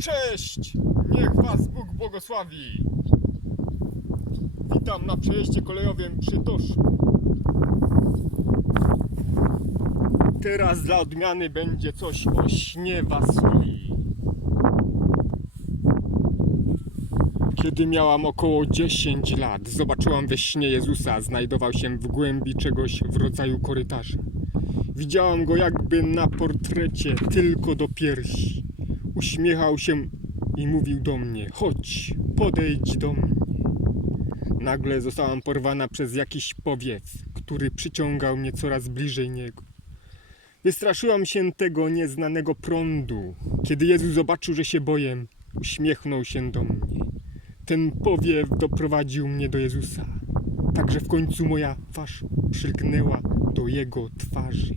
Cześć! Niech Was Bóg błogosławi! Witam na przejeździe kolejowym przy Toszku. Teraz dla odmiany będzie coś o śnie Wasuli. Kiedy miałam około 10 lat, zobaczyłam we śnie Jezusa. Znajdował się w głębi czegoś w rodzaju korytarza. Widziałam go jakby na portrecie, tylko do piersi. Uśmiechał się i mówił do mnie: Chodź, podejdź do mnie. Nagle zostałam porwana przez jakiś powiew, który przyciągał mnie coraz bliżej niego. Wystraszyłam się tego nieznanego prądu. Kiedy Jezus zobaczył, że się boję, uśmiechnął się do mnie. Ten powiew doprowadził mnie do Jezusa. Także w końcu moja twarz przylgnęła do jego twarzy.